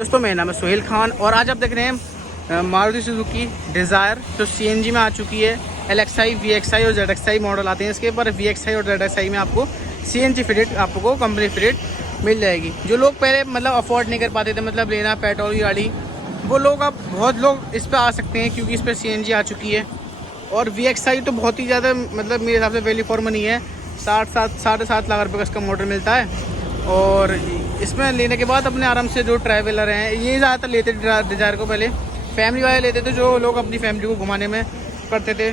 दोस्तों मेरा नाम है सोहेल खान और आज आप देख रहे हैं मारुति सुजुकी डिज़ायर जो सीएनजी में आ चुकी है। LXi, VXi और ZXi मॉडल आते हैं इसके, पर VXi और ZXi में आपको सीएनजी फिटेड आपको कंपनी फिटेड मिल जाएगी। जो लोग पहले मतलब अफोर्ड नहीं कर पाते थे, मतलब लेना पेट्रोल की गाड़ी, वो लोग अब बहुत लोग इस पर आ सकते हैं क्योंकि इस पर सीएनजी आ चुकी है। और VXi तो बहुत ही ज़्यादा मतलब मेरे हिसाब से वैल्यू फॉर मनी है। 7.5 लाख रुपये का इसका मॉडल मिलता है। और इसमें लेने के बाद अपने आराम से जो ट्रैवलर हैं ये ज़्यादातर लेते डिज़ायर को, पहले फैमिली वाले लेते थे, जो लोग अपनी फैमिली को घुमाने में करते थे,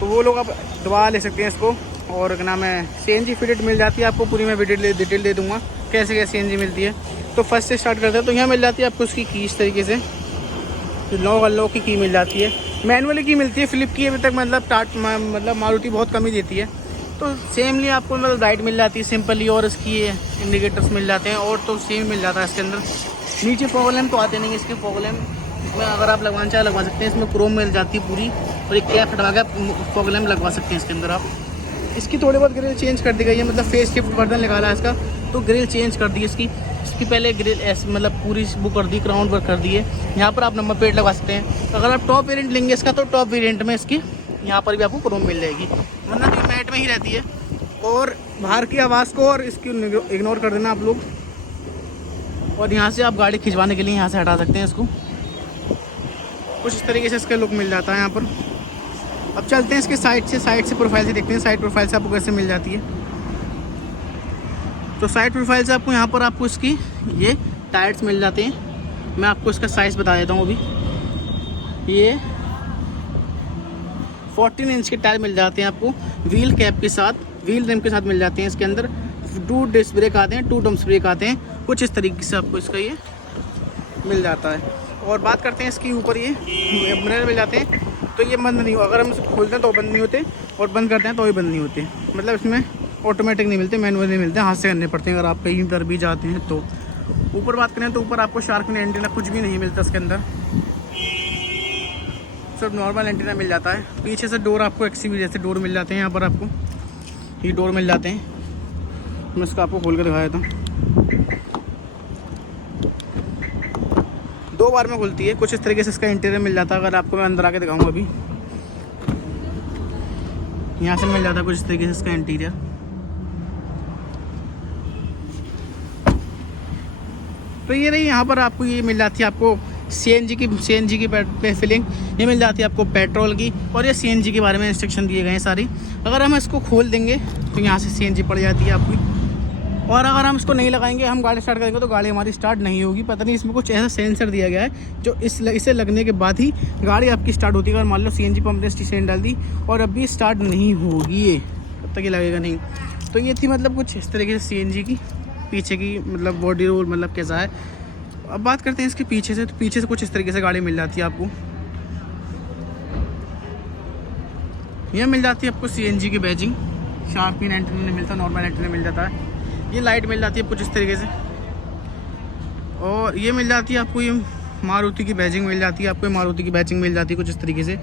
तो वो लोग अब दोबारा ले सकते हैं इसको। और क्या नाम है, CNG फिटेड मिल जाती है आपको, पूरी मैं डिटेल दे दूँगा कैसे कैसे CNG मिलती है। तो फर्स्ट से स्टार्ट करते हैं। तो यहाँ मिल जाती है आपको उसकी की इस तरीके से, लो की मिल जाती है, मैनुअली की मिलती है। फ्लिप की अभी तक मतलब मारुति बहुत कम ही देती है। तो सेमली आपको मतलब लाइट मिल जाती है सिंपली, और इसकी इंडिकेटर्स मिल जाते हैं, और तो सेम मिल जाता है इसके अंदर। नीचे फॉग लैम्प तो आते नहीं है इसके, फॉग लैम्प में अगर आप लगवाना चाहे लगवा सकते हैं। इसमें क्रोम मिल जाती है पूरी, और एक कैप हटवा के फॉग लैम्प लगवा सकते हैं इसके अंदर आप। इसकी थोड़ी बहुत ग्रिल चेंज कर दी गई है, मतलब फेस शिफ्ट वर्जन निकाला है इसका, तो ग्रिल चेंज कर दी है इसकी पहले ग्रिल ऐसे मतलब पूरी वो कर दी, क्राउन वर्क कर दी है। यहाँ पर आप नंबर प्लेट लगवा सकते हैं। अगर आप टॉप वेरिएंट लेंगे इसका, तो टॉप वेरिएंट में इसकी यहाँ पर भी आपको क्रोम मिल जाएगी, वरना तो मैट में ही रहती है। और बाहर की आवाज़ को और इसकी इग्नोर कर देना आप लोग। और यहाँ से आप गाड़ी खिंचवाने के लिए यहाँ से हटा सकते हैं इसको। कुछ इस तरीके से इसका लुक मिल जाता है यहाँ पर। अब चलते हैं इसके साइड से प्रोफाइल से देखते हैं, साइड प्रोफाइल से आपको कैसे मिल जाती है। तो साइड प्रोफाइल से आपको यहाँ पर आपको इसकी ये टायर्स मिल जाते हैं। मैं आपको इसका साइज़ बता देता हूँ अभी। ये 14 इंच के टायर मिल जाते हैं आपको, व्हील कैप के साथ, व्हील रिम के साथ मिल जाते हैं। इसके अंदर 2 डिस्क ब्रेक आते हैं, 2 डम्स ब्रेक आते हैं। कुछ इस तरीके से आपको इसका ये मिल जाता है। और बात करते हैं इसके ऊपर ये मिरर मिल जाते हैं। तो ये बंद नहीं हो, अगर हम इसको खोलते हैं तो बंद नहीं होते, और बंद करते हैं तो भी बंद नहीं होते। मतलब इसमें ऑटोमेटिक नहीं मिलते, मैनुअल नहीं मिलते, हाथ से करने पड़ते हैं अगर आप कहीं पर भी जाते हैं तो। ऊपर बात करें तो ऊपर आपको शार्क ने एंटीना कुछ भी नहीं मिलता इसके अंदर, सिर्फ नॉर्मल एंटीना मिल जाता है। पीछे से डोर आपको XCV जैसे डोर मिल जाते हैं। यहाँ पर आपको ये डोर मिल जाते हैं। मैं इसको आपको खोल कर दिखाया था, 2 बार में खुलती है। कुछ इस तरीके से इसका इंटीरियर मिल जाता है। अगर आपको मैं अंदर आके दिखाऊंगा अभी, यहाँ से मिल जाता है कुछ इस तरीके से इसका इंटीरियर। तो ये रही, यहाँ पर आपको ये मिल जाती है आपको CNG की पे फिलिंग ये मिल जाती है आपको पेट्रोल की। और ये CNG के बारे में इंस्ट्रक्शन दिए गए हैं सारी। अगर हम इसको खोल देंगे तो यहाँ से CNG पड़ जाती है आपकी। और अगर हम इसको नहीं लगाएंगे, हम गाड़ी स्टार्ट करेंगे तो गाड़ी हमारी स्टार्ट नहीं होगी। पता नहीं इसमें कुछ ऐसा सेंसर दिया गया है जो इसे लगने के बाद ही गाड़ी आपकी स्टार्ट होती है। अगर मान लो CNG पंप ने स्टेशन डाल दी और अभी स्टार्ट नहीं होगी, ये तब तक ये लगेगा नहीं। तो ये थी मतलब कुछ इस तरीके से CNG की पीछे की मतलब बॉडी रोल मतलब कैसा है। अब बात करते हैं इसके पीछे से। तो पीछे से कुछ इस तरीके से गाड़ी मिल जाती है आपको। यह मिल जाती है आपको CNG की बैजिंग, शार्प पिन एंटीना नहीं मिलता, नॉर्मल एंटीना मिल जाता है। ये लाइट मिल जाती है कुछ इस तरीके से। और ये मिल जाती है आपको ये मारुति की बैजिंग मिल जाती है आपको, मारुति की बैजिंग मिल जाती है कुछ इस तरीके से।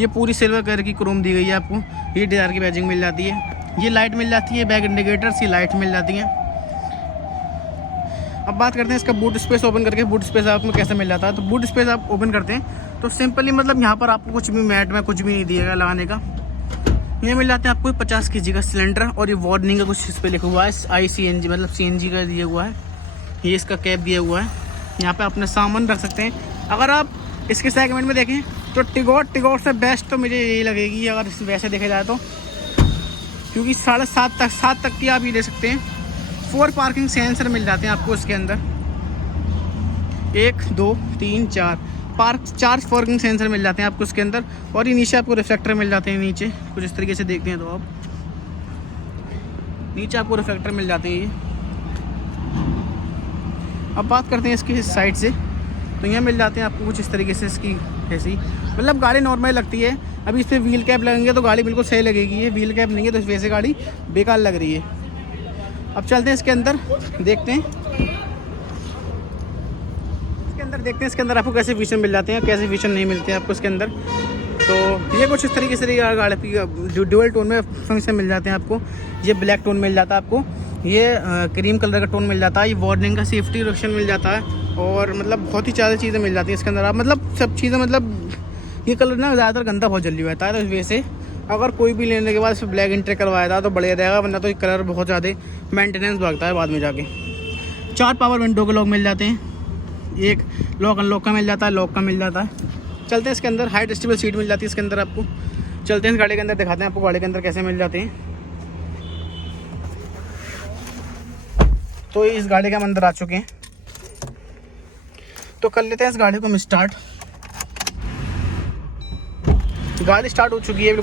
ये पूरी सिल्वर कलर की क्रोम दी गई है आपको। ये डिज़ायर की बैजिंग मिल जाती है। ये लाइट मिल जाती है, बैक इंडिकेटर्स की लाइट मिल जाती हैं। अब बात करते हैं इसका बूट स्पेस ओपन करके। बूट स्पेस आपको कैसे मिल जाता है। तो बूट स्पेस आप ओपन करते हैं तो सिंपली मतलब यहाँ पर आपको कुछ भी मैट में कुछ भी नहीं दिएगा लगाने का। ये मिल जाते हैं आपको 50 kg का सिलेंडर, और ये वार्निंग का कुछ इस पर लिखा हुआ है ICNG मतलब CNG का दिया हुआ है। ये इसका कैप दिया हुआ है। यहाँ पे अपने सामान रख सकते हैं। अगर आप इसके सेगमेंट में देखें तो टिगोर से बेस्ट तो मुझे यही लगेगी अगर वैसे देखा जाए तो, क्योंकि 7.5 तक की आप ये ले सकते हैं। 4 पार्किंग सेंसर मिल जाते हैं आपको इसके अंदर, 1 2 3 4 पार्किंग सेंसर मिल जाते हैं आपको इसके अंदर। और ये नीचे आपको रिफ्लेक्टर मिल जाते हैं, नीचे कुछ इस तरीके से देखते हैं तो आप नीचे आपको रिफ्लेक्टर मिल जाते हैं ये। अब बात करते हैं इसकी साइड से। तो यहाँ मिल जाते हैं आपको कुछ इस तरीके से इसकी ऐसी, मतलब गाड़ी नॉर्मल लगती है। अभी इस पर व्हील कैप लगेंगे तो गाड़ी बिल्कुल सही लगेगी। ये व्हील कैप नहीं है तो वैसे गाड़ी बेकार लग रही है। अब चलते हैं इसके अंदर, देखते हैं इसके अंदर आपको कैसे फीचर मिल जाते हैं, कैसे फीचर नहीं मिलते हैं आपको इसके अंदर। तो ये कुछ इस तरीके से गाड़ी की ड्यूअल टोन में फंक्शन मिल जाते हैं आपको। ये ब्लैक टोन मिल जाता है आपको, ये क्रीम कलर का टोन मिल जाता है, ये वार्निंग का सेफ्टी रिएक्शन मिल जाता है। और मतलब बहुत ही ज़्यादा चीज़ें मिल जाती हैं इसके अंदर। आप मतलब सब चीज़ें मतलब ये कलर ना ज़्यादातर गंदा बहुत जल्दी रहता है, तो इस वजह से अगर कोई भी लेने के बाद इसमें ब्लैक इंटर करवाया था तो बढ़िया रहेगा, वरना तो ये कलर बहुत ज़्यादा मेंटेनेंस भागता है बाद में जाके। 4 पावर विंडो के लॉक मिल जाते हैं, एक लॉक अनलॉक का मिल जाता है, लॉक का मिल जाता है। चलते हैं इसके अंदर, हाई एडजस्टेबल सीट मिल जाती है इसके अंदर आपको। चलते हैं इस गाड़ी के अंदर, दिखाते हैं आपको गाड़ी के अंदर कैसे मिल जाते हैं। तो इस गाड़ी के हम अंदर आ चुके हैं, तो कर लेते हैं इस गाड़ी को हम स्टार्ट। गाड़ी स्टार्ट हो चुकी है,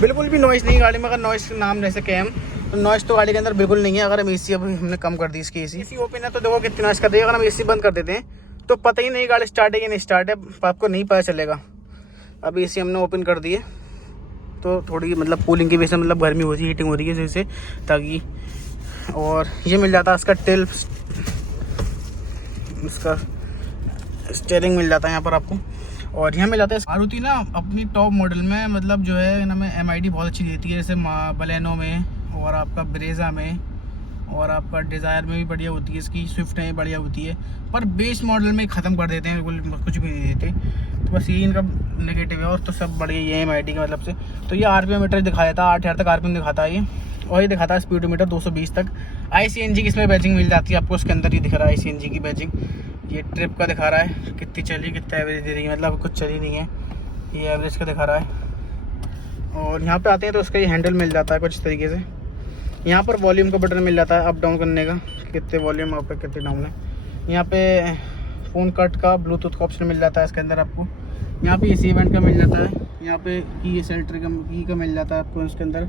बिल्कुल भी नॉइस नहीं गाड़ी में। अगर नॉइस नाम ले सके हम, तो नॉइस तो गाड़ी के अंदर बिल्कुल नहीं है। अगर हम एसी अभी हमने कम कर दी, इसकी एसी ओपन है तो देखो कितनी नॉइस कर रही है। अगर हम एसी बंद कर देते हैं तो पता ही नहीं गाड़ी स्टार्ट है कि नहीं स्टार्ट है, आपको नहीं पता चलेगा। अभी एसी हमने ओपन कर दी है तो थोड़ी मतलब कूलिंग की वजह से मतलब गर्मी हो रही है, हीटिंग हो रही है जैसे, ताकि। और ये मिल जाता है इसका टेल, इसका स्टीयरिंग मिल जाता है यहाँ पर आपको। और यहाँ मिल जाता है मारुति ना अपनी टॉप मॉडल में, मतलब जो है ना, में MID बहुत अच्छी देती है, जैसे बलेनो में और आपका ब्रेजा में और आपका डिज़ायर में भी बढ़िया होती है, इसकी स्विफ्ट में बढ़िया होती है। पर बेस मॉडल में ख़त्म कर देते हैं, बिल्कुल कुछ भी नहीं देते, तो बस ये इनका नेगेटिव है। और तो सब बढ़िया ये MID के मतलब से। तो ये RPM मीटर दिखाया था, 8000 तक RPM दिखाता है ये, और ये दिखाता है स्पीडोमीटर 220 तक। ICNG की इसमें बैजिंग मिल जाती है आपको, उसके अंदर ये दिख रहा है ICNG की बैजिंग। ये ट्रिप का दिखा रहा है कितनी चली, कितना एवरेज दे रही है, मतलब कुछ चली नहीं है, ये एवरेज का दिखा रहा है। और यहाँ पे आते हैं तो उसका ये हैंडल मिल जाता है कुछ तरीके से। यहाँ पर वॉल्यूम का बटन मिल जाता है अप डाउन करने का, कितने वॉल्यूम अप है कितने डाउन है। यहाँ पे फ़ोन कट का ब्लूटूथ का ऑप्शन मिल जाता है इसके अंदर आपको। यहाँ पे AC इवेंट का मिल जाता है, यहाँ पे की सेल्टर का मिल जाता है आपको इसके अंदर।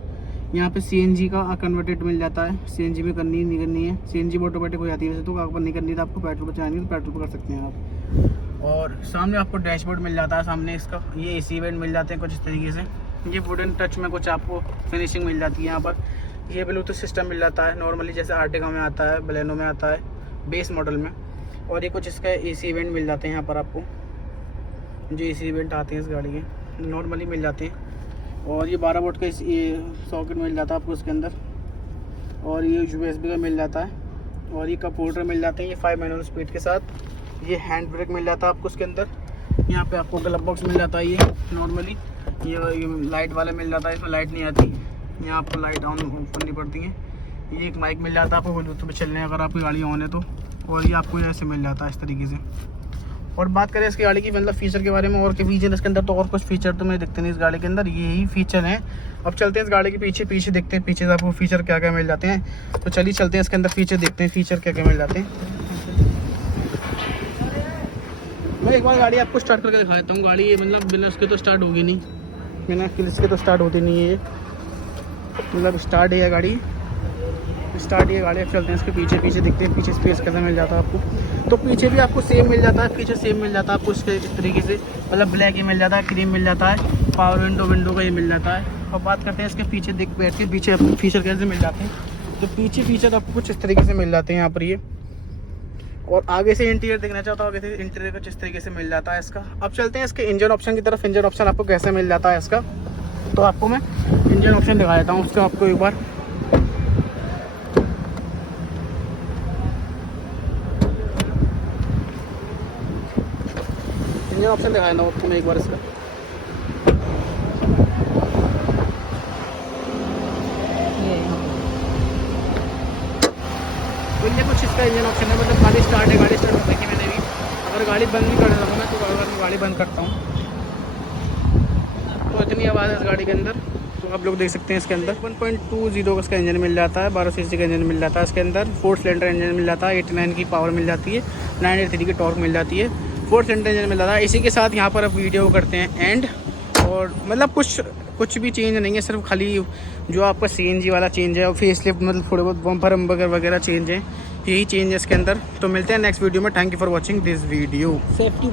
यहाँ पे CNG का कन्वर्टेड मिल जाता है, CNG में करनी नहीं करनी है, CNG ऑटोमेटिक हो जाती है वैसे तो, अगर नहीं करनी तो आपको पेट्रोल पर चलानी है तो पेट्रोल पर कर सकते हैं आप। और सामने आपको डैशबोर्ड मिल जाता है, सामने इसका ये AC इवेंट मिल जाते हैं कुछ इस तरीके से। ये वुडन टच में कुछ आपको फिनिशिंग मिल जाती है यहाँ पर। ये ब्लूटूथ सिस्टम मिल जाता है नॉर्मली, जैसे आर्टिगा में आता है, बलेनो में आता है बेस मॉडल में। और ये कुछ इसका AC इवेंट मिल जाते हैं यहाँ पर आपको, जो AC इवेंट आते हैं इस गाड़ी के नॉर्मली मिल जाते हैं। और ये 12 वोल्ट का ये सॉकेट मिल जाता है आपको इसके अंदर। और ये USB का मिल जाता है। और ये कप होल्डर मिल जाते हैं, ये 5 मैनुअल स्पीड के साथ। ये हैंड ब्रेक मिल जाता है आपको उसके अंदर। यहाँ पे आपको ग्लव बॉक्स मिल जाता है, ये नॉर्मली ये लाइट वाला मिल जाता है, इसमें लाइट नहीं आती, यहाँ आपको लाइट ऑन ऑफ करनी पड़ती है। ये एक माइक मिल जाता है आपको ब्लूटूथ पे चलने, अगर आपकी गाड़ी ऑन है तो। और ये आपको ऐसे मिल जाता है इस तरीके से। और बात करें इसकी गाड़ी की मतलब फीचर के बारे में और के फीचर इसके अंदर, तो और कुछ फीचर तो मुझे दिखते नहीं इस गाड़ी के अंदर, यही फीचर हैं। अब चलते हैं इस गाड़ी के पीछे देखते हैं पीछे से आपको फीचर क्या क्या मिल जाते हैं। तो चलिए चलते हैं इसके अंदर फीचर देखते हैं, फीचर क्या क्या मिल जाते हैं। मैं एक बार गाड़ी आपको स्टार्ट करके दिखा देता हूँ। गाड़ी मतलब बिना उसके तो स्टार्ट होगी नहीं, बिना क्लच के तो स्टार्ट होती नहीं है ये, मतलब स्टार्ट है गाड़ी, स्टार्ट ये गाड़ी। अब चलते हैं इसके पीछे देखते हैं पीछे स्पेस कैसा मिल जाता है आपको। तो पीछे भी आपको सेम मिल जाता है, पीछे सेम मिल जाता है आपको इसके इस तरीके से, मतलब ब्लैक ही मिल जाता है, क्रीम मिल जाता है, पावर विंडो का ये मिल जाता है। और बात करते हैं इसके पीछे बैठ के पीछे आपको फीचर कैसे मिल जाते हैं। तो पीछे फीचर आपको कुछ इस तरीके से मिल जाते हैं यहाँ पर ये। और आगे से इंटीरियर देखना चाहता हूँ, आगे से इंटीरियर कुछ इस तरीके से मिल जाता है इसका। अब चलते हैं इसके इंजन ऑप्शन की तरफ। इंजन ऑप्शन आपको कैसे मिल जाता है इसका, तो आपको मैं इंजन ऑप्शन दिखा देता हूँ उसका आपको एक बार। इंजन ऑप्शन दिखाया था आपको मैं एक बार इसका। तो ये कुछ इसका इंजन ऑप्शन है, मतलब गाड़ी स्टार्ट है, गाड़ी स्टार्ट देखी मैंने भी। अगर गाड़ी बंद नहीं कर रहा हूँ मैं, तो अगर मैं गाड़ी बंद करता हूँ तो इतनी आवाज़ है इस गाड़ी के अंदर, तो आप लोग देख सकते हैं इसके अंदर 1.20 का इसका इंजन मिल जाता है, 12 सीसी का इंजन मिल जाता है इसके अंदर। 4 सिलेंडर इंजन मिल जाता है, 89 की पावर मिल जाती है, 983 की टॉर्क मिल जाती है, 4 सिलेंडर इंजन मिल जाता है। इसी के साथ यहाँ पर अब वीडियो करते हैं एंड। और मतलब कुछ भी चेंज नहीं है, सिर्फ खाली जो आपका CNG वाला चेंज है और फेस लिफ्ट, मतलब थोड़े बहुत बम्पर वगैरह चेंज है, यही चेंज है इसके अंदर। तो मिलते हैं नेक्स्ट वीडियो में। Thank you for watching this video. Safety